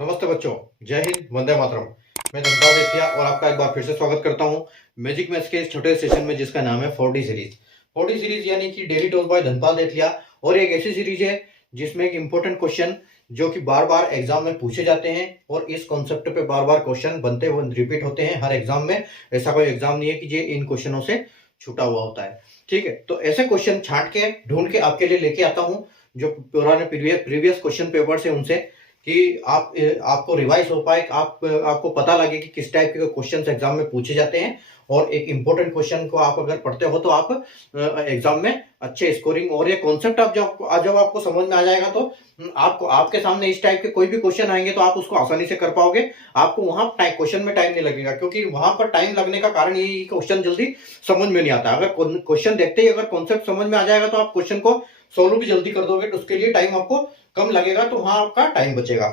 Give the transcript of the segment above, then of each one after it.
नमस्ते बच्चों, जय हिंद, वंदे मातरम। मैं धनपाल देथिया और आपका एक बार फिर से स्वागत करता हूं मैजिक मैथ्स के इस छोटे सेशन में जिसका नाम है 4D सीरीज। 4D सीरीज यानी कि डेली टॉक बाय धनपाल देथिया, और एक ऐसी सीरीज है जिसमें एक इंपॉर्टेंट क्वेश्चन जो कि बार बार एग्जाम में पूछे जाते हैं और इस कॉन्सेप्ट पे बार बार क्वेश्चन बनते हुए रिपीट होते हैं हर एग्जाम में। ऐसा कोई एग्जाम नहीं है कि ये इन क्वेश्चनों से छूटा हुआ होता है। ठीक है, तो ऐसे क्वेश्चन छांट के ढूंढ के आपके लिए लेके आता हूँ जो पुराने प्रीवियस क्वेश्चन पेपर से, उनसे कि आपको रिवाइज हो पाए, आपको पता लगे कि किस टाइप के क्वेश्चंस एग्जाम में पूछे जाते हैं। और एक इंपॉर्टेंट क्वेश्चन को आप अगर पढ़ते हो तो आप एग्जाम में अच्छे स्कोरिंग, और ये कॉन्सेप्ट आप जब आपको समझ में आ जाएगा तो आपको आपके सामने इस टाइप के कोई भी क्वेश्चन आएंगे तो आप उसको आसानी से कर पाओगे। आपको वहां क्वेश्चन में टाइम नहीं लगेगा, क्योंकि वहां पर टाइम लगने का कारण यही क्वेश्चन जल्दी समझ में नहीं आता। अगर क्वेश्चन देखते ही अगर कॉन्सेप्ट समझ में आ जाएगा तो आप क्वेश्चन को सोल्व भी जल्दी कर दोगे, तो उसके लिए टाइम आपको कम लगेगा, तो वहां आपका टाइम बचेगा।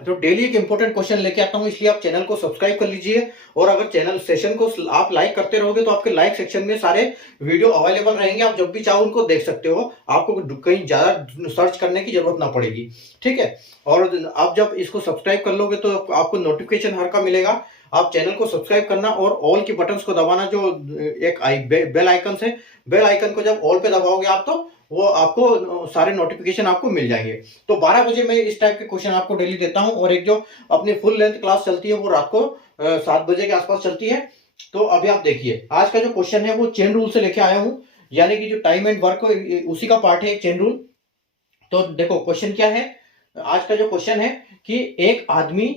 तो डेली एक इंपॉर्टेंट क्वेश्चन लेके आता हूं, इसलिए आप चैनल को सब्सक्राइब कर लीजिए। और अगर चैनल सेशन को आप लाइक करते रहोगे तो आपके लाइक सेक्शन में सारे वीडियो अवेलेबल रहेंगे, आप जब भी चाहो उनको देख सकते हो, आपको कहीं ज्यादा सर्च करने की जरूरत ना पड़ेगी। ठीक है, और आप जब इसको सब्सक्राइब कर लोगे तो आपको नोटिफिकेशन हर का मिलेगा। आप चैनल को सब्सक्राइब करना और ऑल की बटन्स को दबाना, जो एक बेल आइकन है, बेल आइकन को जब ऑल पे दबाओगे आप तो वो आपको सारे नोटिफिकेशन आपको मिल जाएंगे। तो 12 बजे मैं इस टाइप के क्वेश्चन आपको डेली देता हूं, और एक जो अपनी फुल लेंथ क्लास चलती है वो रात को 7 बजे के आसपास चलती है। तो अभी आप देखिए, आज का जो क्वेश्चन है वो चेन रूल से लेके आया हूं, यानी कि जो टाइम एंड वर्क उसी का पार्ट है चेन रूल। तो देखो क्वेश्चन क्या है, आज का जो क्वेश्चन है कि एक आदमी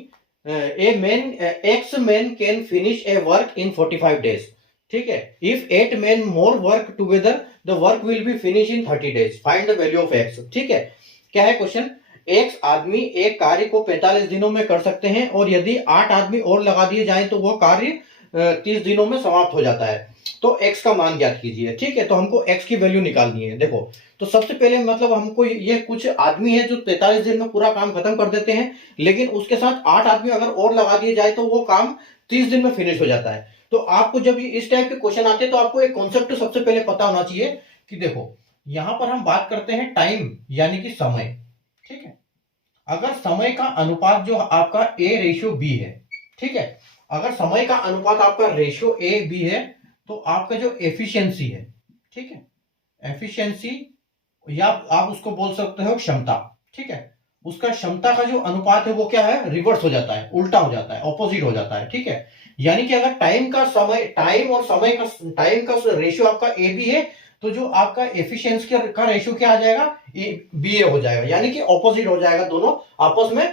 x man can finish A work in 45 days. ठीक है, if 8 man more work together the work will be finish in 30 days, find the value of x. ठीक है, क्या है क्वेश्चन, एक्स आदमी एक कार्य को 45 दिनों में कर सकते हैं, और यदि 8 आदमी और लगा दिए जाए तो वह कार्य 30 दिनों में समाप्त हो जाता है। तो x का मान ज्ञात कीजिए। ठीक है, तो हमको x की वैल्यू निकालनी है। देखो, तो सबसे पहले मतलब हमको ये कुछ आदमी है जो 45 दिन में पूरा काम खत्म कर देते हैं, लेकिन उसके साथ 8 आदमी अगर और लगा दिए जाए तो वो काम 30 दिन में फिनिश हो जाता है। तो आपको जब इस टाइप के क्वेश्चन आते हैं तो आपको एक कॉन्सेप्ट सबसे पहले पता होना चाहिए कि देखो, यहां पर हम बात करते हैं टाइम यानी कि समय। ठीक है, अगर समय का अनुपात जो आपका A/B है, ठीक है, अगर समय का अनुपात आपका रेशियो A/B है तो आपका जो एफिशिएंसी है, ठीक है, एफिशिएंसी या आप उसको बोल सकते हो क्षमता। ठीक है, उसका क्षमता का जो अनुपात है वो क्या है, रिवर्स हो जाता है, उल्टा हो जाता है, ऑपोजिट हो जाता है। ठीक है, यानी कि अगर टाइम और समय का टाइम का रेशियो आपका A/B है तो जो आपका एफिशिएंसी का रेशियो क्या आ जाएगा, BA हो जाएगा, यानी कि ऑपोजिट हो जाएगा, दोनों आपस में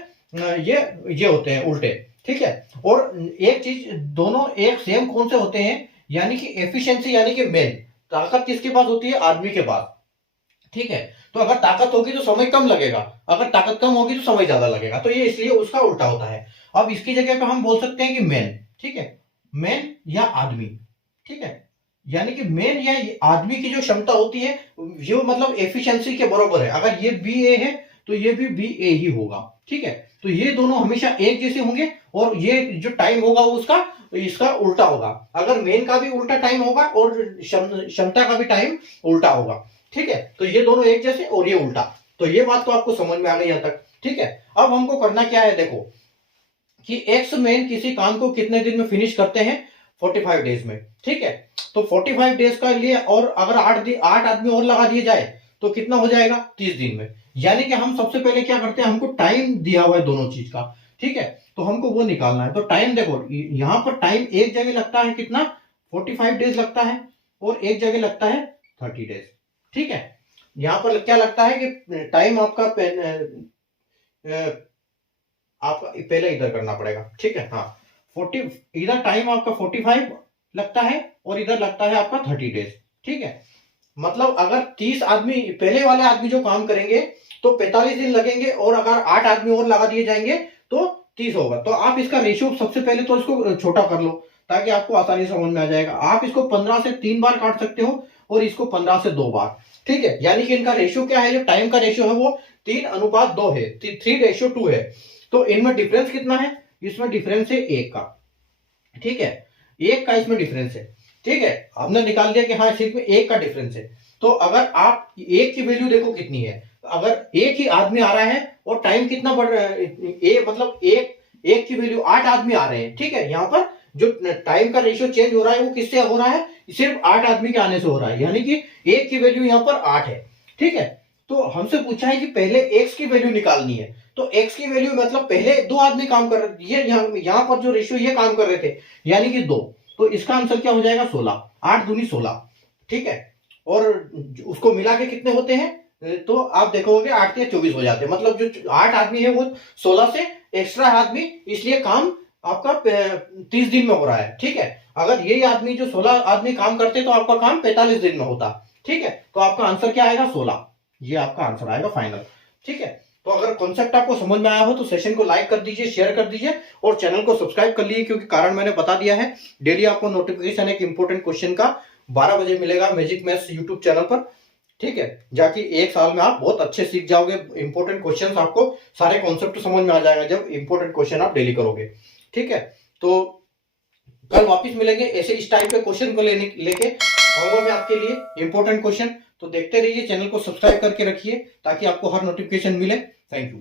ये होते हैं उल्टे। ठीक है, और एक चीज, दोनों एक सेम कौन से होते हैं, यानी कि एफिशिएंसी यानी कि मेन ताकत किसके पास होती है, आदमी के पास। ठीक है, तो अगर ताकत होगी तो समय कम लगेगा, अगर ताकत कम होगी तो समय ज्यादा लगेगा, तो ये इसलिए उसका उल्टा होता है। अब इसकी जगह पे हम बोल सकते हैं कि मैन। ठीक है, मैन या आदमी। ठीक है, यानी कि मैन या आदमी की जो क्षमता होती है जो मतलब एफिशिएंसी के बराबर है। अगर ये BA है तो ये भी BA ही होगा। ठीक है, तो ये दोनों हमेशा एक जैसे होंगे, और ये जो टाइम होगा वो उसका इसका उल्टा होगा। अगर मेन का भी उल्टा टाइम होगा और क्षमता का भी टाइम उल्टा होगा। ठीक है, तो ये दोनों एक जैसे और ये उल्टा। तो ये बात तो आपको समझ में आ गई यहां तक। ठीक है, अब हमको करना क्या है, देखो कि एक्स मैन किसी काम को कितने दिन में फिनिश करते हैं, 45 डेज में। ठीक है, तो 45 डेज का लिए, और अगर 8 आदमी और लगा दिए जाए तो कितना हो जाएगा, 30 दिन में। यानी कि हम सबसे पहले क्या करते हैं, हमको टाइम दिया हुआ है दोनों चीज का। ठीक है, तो हमको वो निकालना है। तो टाइम देखो, यहां पर टाइम एक जगह लगता है कितना, 45 डेज लगता है, और एक जगह लगता है 30 डेज। ठीक है, यहां पर क्या लगता है कि टाइम आपका आपका पहले इधर करना पड़ेगा। ठीक है, हाँ, 40 इधर टाइम आपका 45 लगता है और इधर लगता है आपका 30 डेज। ठीक है, मतलब अगर 30 आदमी, पहले वाले आदमी जो काम करेंगे तो 45 दिन लगेंगे, और अगर 8 आदमी और लगा दिए जाएंगे तो 30 होगा। तो आप इसका रेशियो सबसे पहले तो इसको छोटा कर लो ताकि आपको आसानी समझ में आ जाएगा। आप इसको 15 से 3 बार काट सकते हो और इसको 15 से 2 बार। ठीक है, यानी कि इनका रेशियो क्या है, जो टाइम का रेशियो है वो 3:2 है, 3:2 है। तो इनमें डिफरेंस कितना है, इसमें डिफरेंस है 1 का। ठीक है, 1 का इसमें डिफरेंस है। ठीक है, हमने निकाल दिया कि हाँ सिर्फ में 1 का डिफरेंस है। तो अगर आप 1 की वैल्यू देखो कितनी है, अगर एक ही आदमी आ रहा है और टाइम कितना बढ़ रहा है, मतलब एक की वैल्यू 8 आदमी आ रहे हैं, ठीक है। यहाँ पर जो टाइम का रेशियो चेंज हो रहा है वो किससे हो रहा है, सिर्फ 8 आदमी के आने से हो रहा है, यानी कि एक की वैल्यू यहाँ पर 8 है, ठीक है। तो हमसे पूछा है कि पहले x की वैल्यू निकालनी है, तो x की वैल्यू मतलब पहले 2 आदमी काम कर रहे, ये यहाँ पर जो रेशियो ये काम कर रहे थे, यानी कि 2, तो इसका आंसर क्या हो जाएगा 16, 8 दूनी 16, ठीक है। और उसको मिला के कितने होते हैं, तो आप देखोगे 8 या 24 हो जाते हैं, मतलब जो 8 आदमी है वो 16 से एक्स्ट्रा आदमी, इसलिए काम आपका 30 दिन में हो रहा है, ठीक है। अगर यही आदमी जो 16 आदमी काम करते तो आपका काम 45 दिन में होता, ठीक है। तो आपका आंसर क्या आएगा 16, ये आपका आंसर आएगा फाइनल, ठीक है। तो अगर कॉन्सेप्ट आपको समझ में आया हो तो सेशन को लाइक कर दीजिए, शेयर कर दीजिए और चैनल को सब्सक्राइब कर लीजिए, क्योंकि कारण मैंने बता दिया है, डेली आपको नोटिफिकेशन एक इंपॉर्टेंट क्वेश्चन का 12 बजे मिलेगा मैजिक मैथ्स यूट्यूब चैनल पर, ठीक है। जाकि एक साल में आप बहुत अच्छे सीख जाओगे, इंपॉर्टेंट क्वेश्चन आपको सारे कॉन्सेप्ट समझ में आ जाएगा जब इंपॉर्टेंट क्वेश्चन आप डेली करोगे, ठीक है। तो कल वापस मिलेंगे ऐसे इस टाइप के क्वेश्चन को लेके आऊंगा मैं आपके लिए इंपॉर्टेंट क्वेश्चन। तो देखते रहिए, चैनल को सब्सक्राइब करके रखिए ताकि आपको हर नोटिफिकेशन मिले। Thank you.